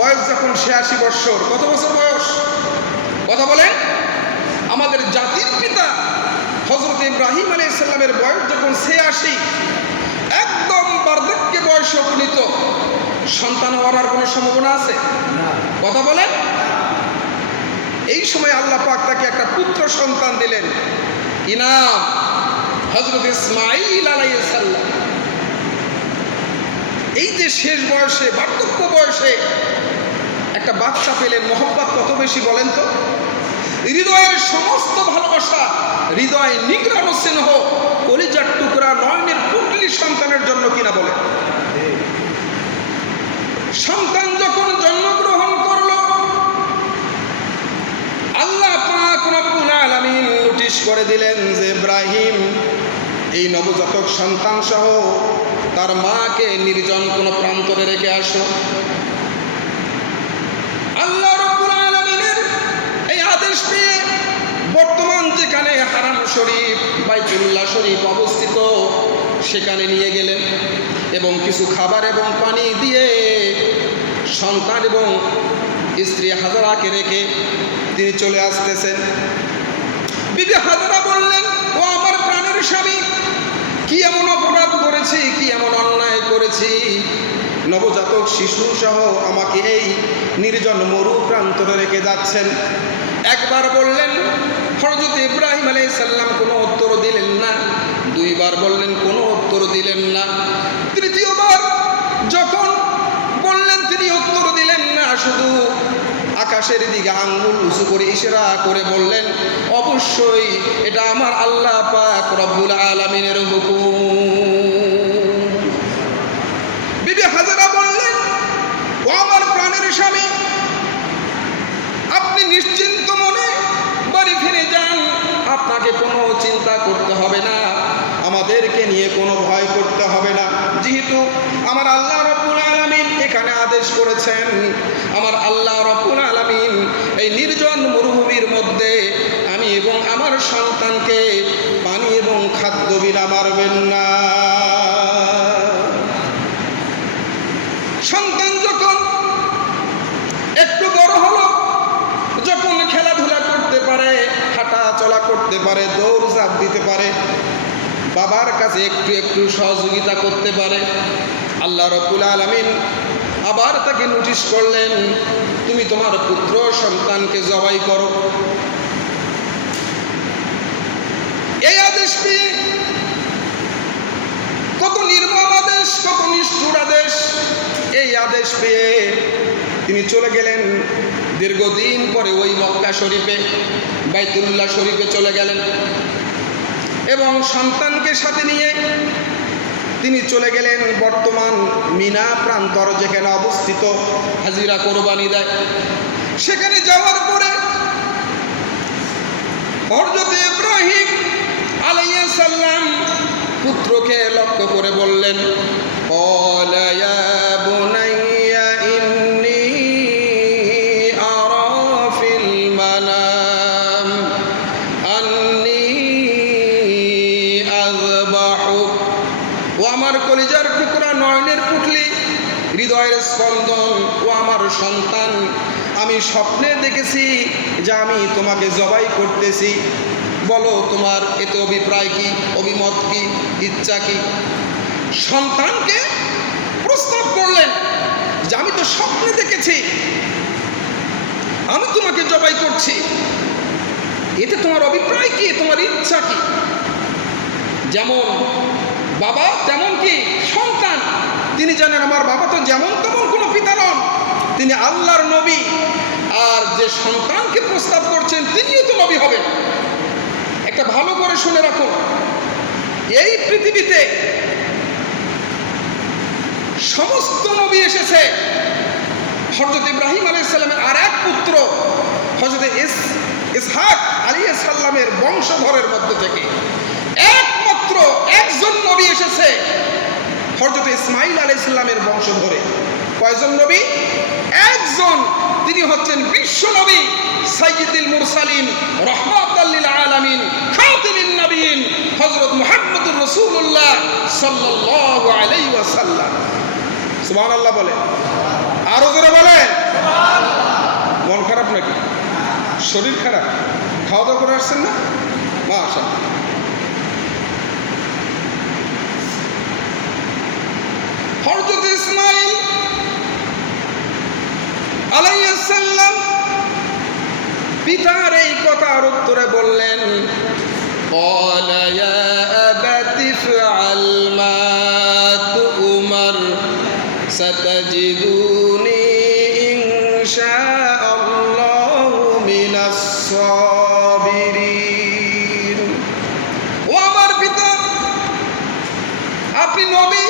বয়স যখন ছিয়াশি বৎসর কত বছর বয়স? কথা বলেন। আমাদের জাতির পিতা হজরত ইব্রাহিম আলী ইসলামের বয়স যখন ছিয়াশি একদম বার্ধক্যে বয়সে উপনীত। সন্তান হওয়ার আর কোনো সম্ভাবনা আছে? কথা বলেন। এই সময় আল্লাহ পাক তাকে একটা পুত্র সন্তান দিলেন। কি নাম? হজরত ইসমাইল আলাইসাল্লাম এই যে শেষ বয়সে বার্ধক্য বয়সে একটা বাচ্চা পেলেন মোহাম্মত কত বেশি বলেন তো? হৃদয়ের সমস্ত ভালোবাসা হৃদয় নিগ্রানো স্নেহ, কলিজার টুকরা, নয়নের পুটলি সন্তানের জন্য কিনা বলে। সন্তান যখন জন্মগ্রহণ করল, আল্লাহ পাক রব্বুল নোটিশ করে দিলেন যে ইব্রাহিম, এই নবজাতক সন্তান সহ তার মাকে নির্জন কোনো প্রান্তরে রেখে আসো আল্লাহ রব্বুল আলামিনের পেয়ে বর্তমান যেখানে হারাম শরীফ, বাইতুল্লাহ শরীফ অবস্থিত, সেখানে নিয়ে গেলেন এবং কিছু খাবার এবং পানি দিয়ে সন্তান এবং স্ত্রী হাজারাকে রেখে তিনি চলে আসতেছেন। বিবি হাজারা বললেন, ও আমার প্রাণের স্বামী, কি এমন অপরাধ করেছি, কি এমন অন্যায় করেছি? নবজাতক শিশু সহ আমাকে এই নির্জন মরু প্রান্তরে রেখে যাচ্ছেন। একবার বললেন হরজত ইব্রাহিম আলাই সাল্লাম কোনো উত্তর দিলেন না। দুইবার বললেন, কোনো উত্তর দিলেন না। তৃতীয়বার যখন বললেন, তিনি উত্তর দিলেন না, শুধু আকাশের দিকে আঙ্গুল উঁচু করে ইশারা করে বললেন, অবশ্যই এটা আমার আল্লাহ পাক রব্বুল আলমিনের হুকুম। বিবি হাজারা বললেন ও আমার প্রাণের স্বামী আপনি নিশ্চিন্ত মনে বাড়ি ফিরে যান আপনাকে কোনো চিন্তা করতে হবে না আমাদেরকে নিয়ে কোনো ভয় করতে হবে না যেহেতু আমার আল্লাহ রব্বুল আলমিন এখানে আদেশ করেছেন। আমার আল্লাহ রব্বুল আলমিন এই নির্জন মরুভূমির মধ্যে আমি এবং আমার সন্তানকে পানি এবং খাদ্য বিনা মারবেন না। সন্তান যখন একটু বড় হলো, যখন খেলাধুলা করতে পারে হাঁটা চলা করতে পারে, দৌড় ঝাঁপ দিতে পারে, বাবার কাছে একটু একটু সহযোগিতা করতে পারে, আল্লাহ রব্বুল আলমিন আবার তাকে নোটিশ করলেন, তুমি তোমার পুত্র সন্তানকে জবাই করো। এই আদেশ পেয়ে কত নির্মম আদেশ, কত নিষ্ঠুর আদেশ। এই আদেশ পেয়ে তিনি চলে গেলেন। দীর্ঘদিন পরে ওই মক্কা শরীফে, বাইতুল্লাহ শরীফে চলে গেলেন। এবং সন্তানকে সাথে নিয়ে তিনি চলে গেলেন বর্তমান মিনা প্রান্তর, যেখানে অবস্থিত হাজিরা কোরবানি দেয়। সেখানে যাওয়ার পরে হরজতে ইব্রাহিম আলাইয়া সাল্লাম পুত্রকে লক্ষ্য করে বললেন অলয়া আমার কলিজার টুকরা নয়নের পুটলি, হৃদয়ের স্পন্দন ও আমার সন্তান। আমি স্বপ্নে দেখেছি যে আমি তোমাকে জবাই করতেছি। বলো, তোমার এতে অভিপ্রায় কি, অভিমত কি, ইচ্ছা কি? সন্তানকে প্রস্তাব করলেন যে আমি তো স্বপ্নে দেখেছি, আমি তোমাকে জবাই করছি। এতে তোমার অভিপ্রায় কি, তোমার ইচ্ছা কি? যেমন বাবা তেমন কি? সন্তান। তিনি জানেন আমার বাবা তো যেমন তেমন কোনো পিতা নন। তিনি আল্লাহর নবী। আর যে সন্তানকে প্রস্তাব করছেন, তিনিও তো নবী হবেন। একটা ভালো করে শুনে রাখুন। এই পৃথিবীতে সমস্ত নবী এসেছে। হজরত ইব্রাহিম আলী সাল্লামের আর এক পুত্র হজরত ইস ইসহাক আলী সাল্লামের বংশধরের মধ্য থেকে। একজন নবী এসেছে। হজরত ইসমাইল আলী ইসলামের বংশ ধরে কয়জন নবী? একজন। তিনি হচ্ছেন বিশ্ব নবী সাইয়িদুল মুরসালিন রহমাতাল্লিল আলামিন, খাতিমিন নবীন, হযরত মুহাম্মদুর রাসূলুল্লাহ সাল্লাল্লাহু আলাইহি ওয়াসাল্লাম। সুবহানাল্লাহ বলে আরও জোরে বলেন। শরীর খারাপ? খাওয়া দাওয়া করে আসছেন না? মাশা হরজত ইসমাইল আলাইসাল্লাম পিতার এই কথার উত্তরে বললেন قال يا أبت افعل ما تؤمر ستجدوني إن شاء الله من الصابرين ও আমার পিতা আপনি নবী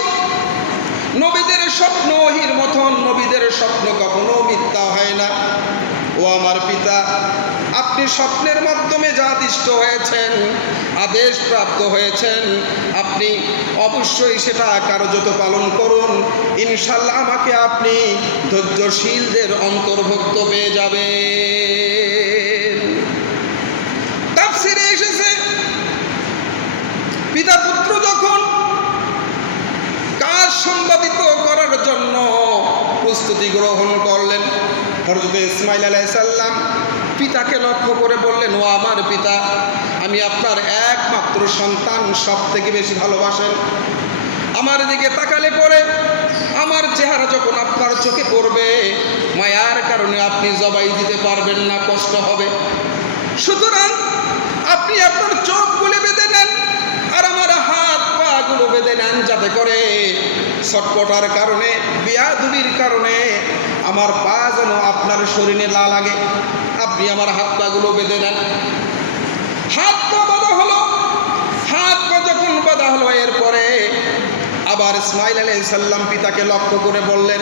নবীদের স্বপ্ন ওহির মতন, নবীদের স্বপ্ন কখনো মিথ্যা হয় না। ও আমার পিতা, আপনি স্বপ্নের মাধ্যমে যা দিষ্ট হয়েছেন, আদেশ প্রাপ্ত হয়েছেন, আপনি অবশ্যই সেটা কার্যত পালন করুন। ইনশাল্লাহ আমাকে আপনি ধৈর্যশীলদের অন্তর্ভুক্ত পেয়ে তাফসিরে এসেছে পিতা পুত্র যখন সম্পাদিত করার জন্য প্রস্তুতি গ্রহণ করলেন। হরজত ইসমাইল আলাইসাল্লাম পিতাকে লক্ষ্য করে বললেন, ও আমার পিতা, আমি আপনার একমাত্র সন্তান সব থেকে বেশি ভালোবাসেন। আমার দিকে তাকালে পরে আমার চেহারা যখন আপনার চোখে পড়বে, মায়ার কারণে আপনি জবাই দিতে পারবেন না, কষ্ট হবে। সুতরাং আপনি আপনার চোখগুলো বেঁধে নেন আর আমার হাত পা গুলো বেঁধে নেন যাতে করে ছটপটার কারণে, বিয়াদুবির কারণে আমার পা যেন আপনার শরীরে না লাগে। আপনি আমার হাত পাগুলো বেঁধে নেন। হাত পা বাঁধা হলো। হাত পা যখন বাঁধা হলো, এরপরে আবার ইসমাইল আলাই সাল্লাম পিতাকে লক্ষ্য করে বললেন,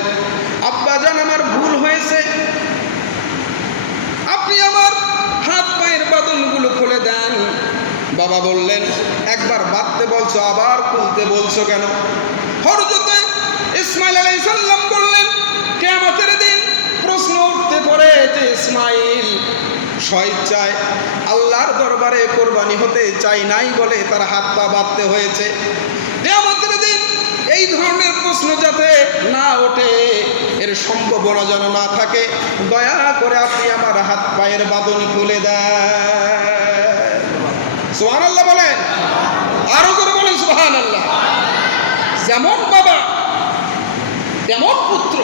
আব্বা জান, আমার ভুল হয়েছে। আপনি আমার হাত পায়ের বাদনগুলো খুলে দেন। বাবা বললেন, একবার বাঁধতে বলছো, আবার খুলতে বলছো কেন? হরজতে ইসমাইল আলাই সাল্লাম বললেন কেমতের দিন প্রশ্ন উঠতে পারে যে ইসমাইল স্বেচ্ছায় আল্লাহর দরবারে কোরবানি হতে চাই নাই বলে তার হাত পা বাঁধতে হয়েছে। কেমতের দিন এই ধরনের প্রশ্ন যাতে না ওঠে, এর সম্ভাবনা যেন না থাকে। দয়া করে আপনি আমার হাত পায়ের বাদন খুলে দেন। সোহান আল্লাহ বলেন আরও করে বলেন সোহান আল্লাহ যেমন বাবা তেমন পুত্র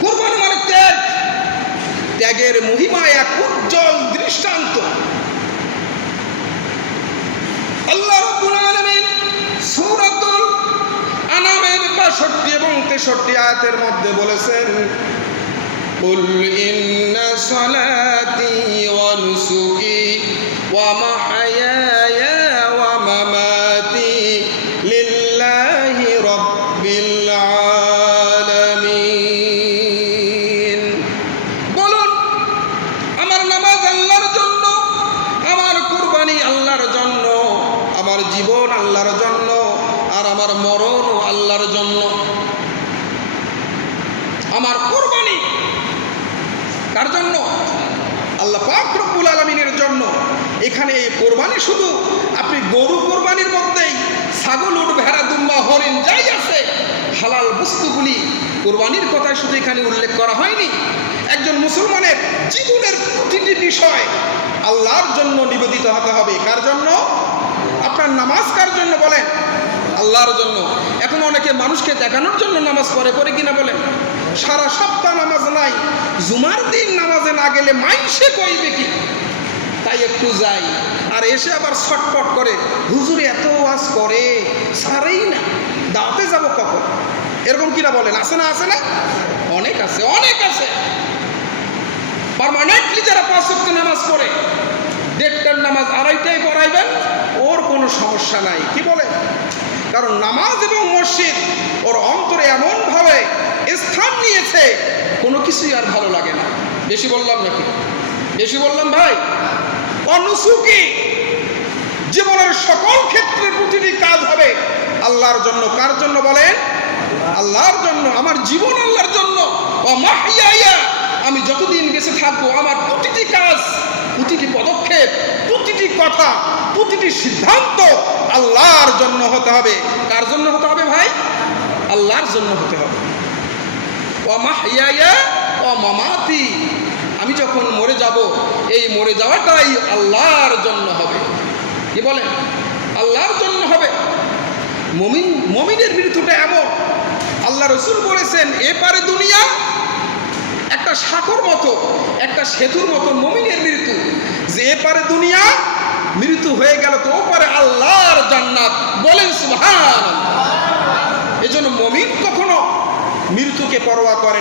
কোরবানি মানে ত্যাগ ত্যাগের মহিমা এক উজ্জ্বল দৃষ্টান্ত আল্লাহ রাব্বুল আলামিন সূরাতুল আনামের 62 এবং 63 আয়াতের মধ্যে বলেছেন قل إن صلاتي ونسكي ومحياي العالمين বলুন আমার নামাজ আল্লাহর জন্য আমার কুরবানি আল্লাহর জন্য আমার জীবন আল্লাহর জন্য আর আমার মরণও আল্লাহর জন্য আমার কুরবানি কার জন্য আল্লাহ পাক রব্বুল আলমিনের জন্য এখানে এই কোরবানি শুধু আপনি গরু কোরবানির মধ্যেই ছাগল উঠ ভেড়া দুম্বা হরিণ যাই আছে। হালাল বস্তুগুলি কোরবানির কথা শুধু এখানে উল্লেখ করা হয়নি। একজন মুসলমানের জীবনের প্রতিটি বিষয় আল্লাহর জন্য নিবেদিত হতে হবে। কার জন্য? আপনার নামাজ কার জন্য বলেন? আল্লাহর জন্য। এখন অনেকে মানুষকে দেখানোর জন্য নামাজ পড়ে পড়ে কিনা বলেন? সারা সপ্তাহ নামাজ নাই। জুমার দিন নামাজে না গেলে মাইসে কইবে কি? তাই একটু যাই। আর এসে আবার ছটপট করে, হুজুর, এত ওয়াজ করে? সারেই না। দাওতে যাব কখন? এরকম কিনা বলেন। আছে না আছে না? অনেক আছে অনেক আছে। পারমানেন্টলি যারা পাঁচ ওয়াক্ত নামাজ পড়ে, দেড়টার নামাজ আড়াইটায় পড়াইবেন, ওর কোনো সমস্যা নাই। কি বলে? কারণ নামাজ এবং মসজিদ, ওর অন্তরে এমনভাবে স্থান নিয়েছে, কোনো কিছুই আর ভালো লাগে না। বেশি বললাম নাকি? বেশি বললাম ভাই? অনুসুকি। জীবনের সকল ক্ষেত্রে প্রতিটি কাজ হবে আল্লাহর জন্য। কার জন্য বলেন? আল্লাহর জন্য। আমার জীবন আল্লাহর জন্য। আমি যতদিন বেঁচে থাকব, আমার প্রতিটি কাজ, প্রতিটি পদক্ষেপ, প্রতিটি কথা, প্রতিটি সিদ্ধান্ত আল্লাহর জন্য হতে হবে। কার জন্য হতে হবে ভাই? আল্লাহর জন্য হতে হবে। ও মাহিয়া ও মামাতি আমি যখন মরে যাব, এই মরে যাওয়াটাই আল্লাহর জন্য হবে। কি বলেন? আল্লাহর জন্য হবে। মমিন, মমিনের মৃত্যুটা এমন। আল্লাহ রসুল বলেছেন, এপারে দুনিয়া, একটা সাঁকর মতো, একটা সেতুর মতো মমিনের মৃত্যু। যে এপারে দুনিয়া, মৃত্যু হয়ে গেল, তো ওপারে আল্লাহর জান্নাত। বলেন সুবহান এজন্য মমিন কখনো মৃত্যুকে পরোয়া করে না।